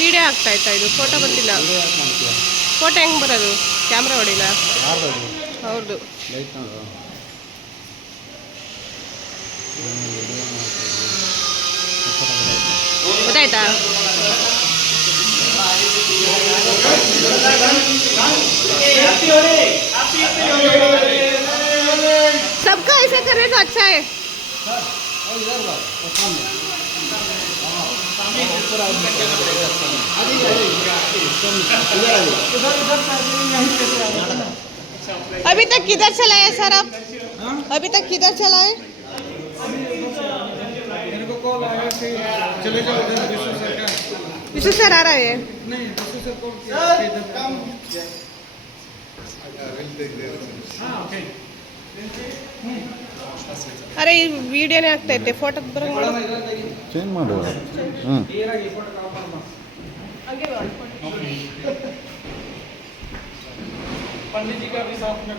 Video ಆಗ್ತಾಯ್ತಾ ಇದು photo ಬರ್ತಿಲ್ಲ. Photo ಹೆಂಗೆ ಬರೋದು? ಕ್ಯಾಮ್ರಾ ಹೊಡಿಲ್ಲ ಅವ್ರದ್ದು. ಗೊತ್ತಾಯ್ತಾ? सबका ऐसे करे तो अच्छा है. अभी तक किधर चलाए सर आप? अभी तक किधर चलाए? मेरे को कॉल आया कि चले जाओ उधर विशु सर का. विशु सर आ रहा है? नहीं विशु सर को अरे ಈ ವಿಡಿಯೋನೇ ಆಗ್ತೈತೆ ಫೋಟೋ ಬರಂಗ್ ಮಾಡು. ಚೇಂಜ್ ಮಾಡು. ಹಂಗೆ ಮಾಡು. पंडित जी का भी साथ में